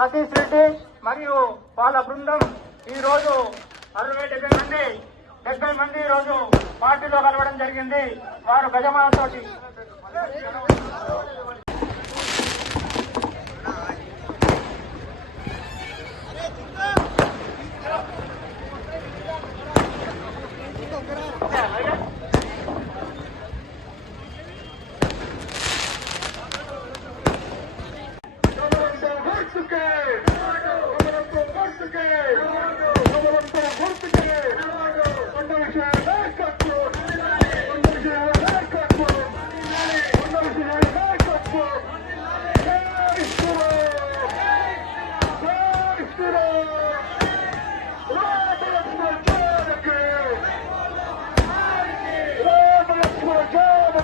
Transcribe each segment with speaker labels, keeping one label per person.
Speaker 1: సతీష్ రెడ్డి మరియు వాళ్ళ బృందం ఈ రోజు అరవై డెబ్బై మంది డెబ్బై మంది ఈ రోజు పార్టీలో కలవడం జరిగింది. వారు గజమాలతోటి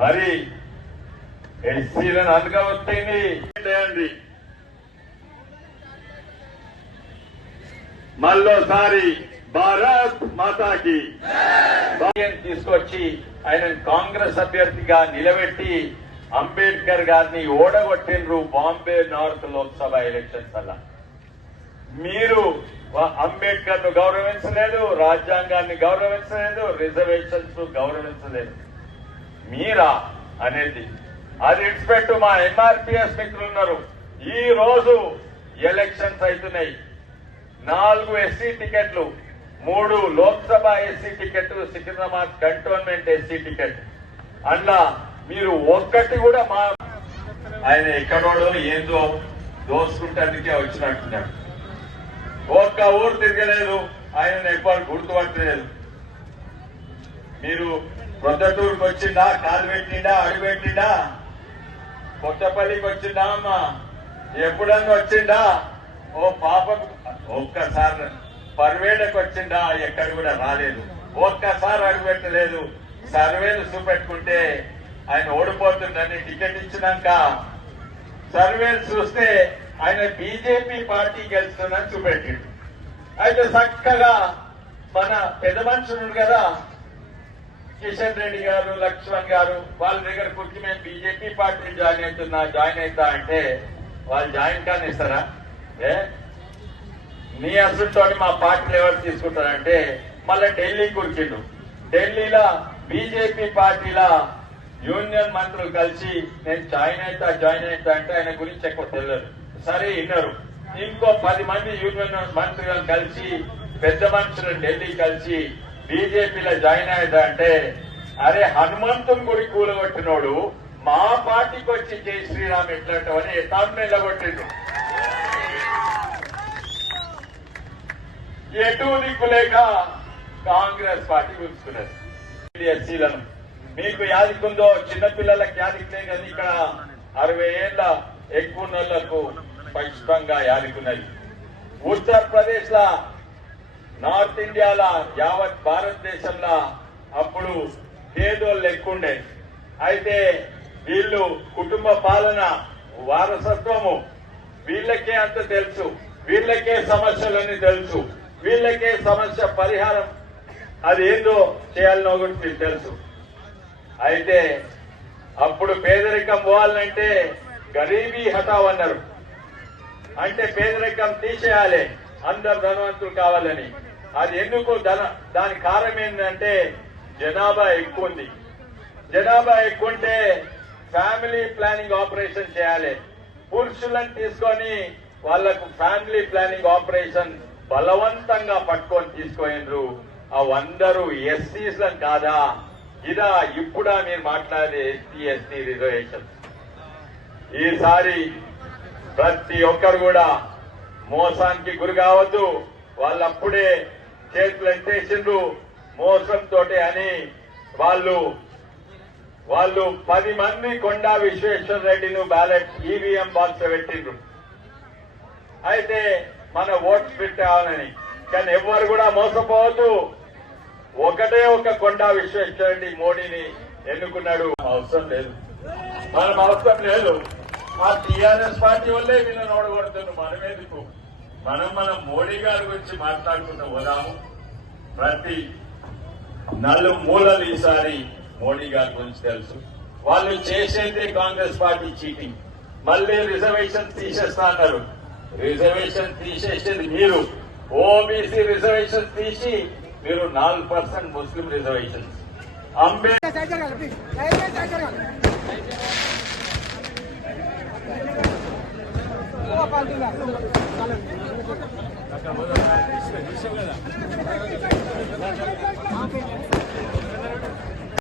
Speaker 2: మరి ఎస్సీలను అందుగా వస్తుంది చేయండి మళ్ళోసారి భారత్ మాతాకి. తీసుకొచ్చి ఆయన కాంగ్రెస్ అభ్యర్థిగా నిలబెట్టి అంబేద్కర్ గారిని ఓడగొట్టినరు బాంబే నార్త్ లోక్సభ ఎలక్షన్స్ అలా. మీరు అంబేద్కర్ను గౌరవించలేదు రాజ్యాంగాన్ని గౌరవించలేదు రిజర్వేషన్స్ గౌరవించలేదు. మీరా అనేది. అది ఇన్స్పెక్ట్ మా ఎంఆర్పిఎస్ మిత్రులు ఉన్నారు ఈ రోజు ఎలక్షన్స్ అవుతున్నాయి. నాలుగు ఎస్సీ టికెట్లు మూడు Lok Sabha SC ticket Secunderabad Cantonment SC ticket. అందులో మీరు ఒక్కటి కూడా మా ఆయన ఎక్కడోడో ఏందో దోసుకుంటానికే వచ్చినట్టున్నాడు ఒక్క ఊరు తిరగలేదు ఆయన ఎవ్వరు గుర్తుపట్టలేదు. మీరు ప్రొద్దటూరుకి వచ్చిందా కాలు పెట్టిండా అడుగు పెట్టిండా? కొత్తపల్లికి వచ్చిందా అమ్మా? ఎప్పుడన్నా వచ్చిందా ఓ పాప ఒక్కసారి పర్వేలకు వచ్చిందా ఎక్కడ కూడా రాలేదు. ఒక్కసారి అడుగు పెట్టలేదు. సర్వేలు చూపెట్టుకుంటే ఆయన ఓడిపోతుందని టికెట్ ఇచ్చినాక సర్వేలు చూస్తే ఆయన బీజేపీ పార్టీ గెలుస్తుందని చూపెట్టిండు. అయితే చక్కగా మన పెద్ద మనుషులు కదా కిషన్ రెడ్డి గారు లక్ష్మణ్ గారు వాళ్ళ దగ్గర కూర్చి మేము బీజేపీ పార్టీ జాయిన్ అవుతున్నా జాయిన్ అవుతా అంటే వాళ్ళు జాయిన్ కానిస్తారా? ఏ? నీ అసలుతో మా పార్టీలు ఎవరు తీసుకుంటారంటే మళ్ళీ ఢిల్లీ కూర్చిండు. ఢిల్లీలో బీజేపీ పార్టీలో యూనియన్ మంత్రులు కలిసి నేను జాయిన్ అవుతా జాయిన్ అవుతా అంటే ఆయన గురించి ఎక్కువ తెలియదు. సరే విన్నారు. ఇంకో పది మంది యూనియన్ మంత్రులను కలిసి పెద్ద మనుషులను ఢిల్లీ కలిసి బీజేపీలో జాయిన్ అయ్యదంటే అరే హనుమంతుని గుడి కూలగొట్టినోడు మా పార్టీకి వచ్చి జై శ్రీరామ్ ఎట్లాంటివని ఎతాన్ని నిలబొట్టిండు. ఎటు దిక్కు లేక కాంగ్రెస్ పార్టీ పిలుచుకున్నది ఎస్సీలను మీకు యాదికుందో చిన్నపిల్లలకు యాదికులే కానీ ఇక్కడ అరవై ఏళ్ళ ఎక్కువ నెలలకు స్పష్టంగా యాదికున్నది. ఉత్తరప్రదేశ్ లా నార్త్ ఇండియాలో యావత్ భారతదేశంలో అప్పుడు పేదోళ్ళు ఎక్కువండే. అయితే వీళ్ళు కుటుంబ పాలన వారసత్వము వీళ్ళకే అంత తెలుసు. వీళ్ళకే సమస్యలని తెలుసు. వీళ్ళకే సమస్య పరిహారం. అది ఏందో చేయాలనో కూడా మీకు తెలుసు. అయితే అప్పుడు పేదరికం పోవాలంటే గరీబీ హటావ్ అన్నారు అంటే పేదరికం తీసేయాలి. అందరు ధనవంతులు కావాలని. అది ఎందుకు? ధన దాని కారణం ఏంటంటే జనాభా ఎక్కువ ఉంది జనాభా ఎక్కువ ఉంటే ఫ్యామిలీ ప్లానింగ్ ఆపరేషన్ చేయాలి. పురుషులను తీసుకొని వాళ్ళకు ఫ్యామిలీ ప్లానింగ్ ఆపరేషన్ బలవంతంగా పట్టుకొని తీసుకుపోయినరు అవందరూ ఎస్సీస్ కాదా? ఇదా ఇప్పుడా మీరు మాట్లాడే ఎస్టీ ఎస్టీ రిజర్వేషన్. ఈసారి ప్రతి ఒక్కరు కూడా మోసానికి గురి కావద్దు. వాళ్ళప్పుడే చేతులు ఎత్తేసిండ్రు. మోసంతో అని వాళ్ళు వాళ్ళు పది మంది కొండా విశ్వేశ్వర రెడ్డిను బ్యాలెట్ ఈవీఎం బాక్స్ పెట్టిండ్రు. అయితే మన ఓట్స్ పెట్టాలని. కానీ ఎవరు కూడా మోసపోవద్దు. ఒకటే ఒక కొండా విశ్వేశ్వర రెడ్డి మోడీని ఎన్నుకున్నాడు. అవసరం లేదు. మనం అవసరం లేదు. ఆ టీఆర్ఎస్ పార్టీ వల్లే వీళ్ళని ఓడగొడుతున్నాం మనమేందుకు? ఎందుకు మనం మనం మోడీ గారి గురించి మాట్లాడుకుంటూ పోదాము. ప్రతి నలు మూలలు ఈసారి మోడీ గారి గురించి తెలుసు. వాళ్ళు చేసేది కాంగ్రెస్ పార్టీ చీటింగ్. మళ్ళీ రిజర్వేషన్ తీసేస్తా అన్నారు. రిజర్వేషన్ తీసేసేది మీరు. ఓబీసీ రిజర్వేషన్ తీసి మీరు నాలుగు పర్సెంట్ ముస్లిం రిజర్వేషన్ అంబేద్కర్
Speaker 3: కదా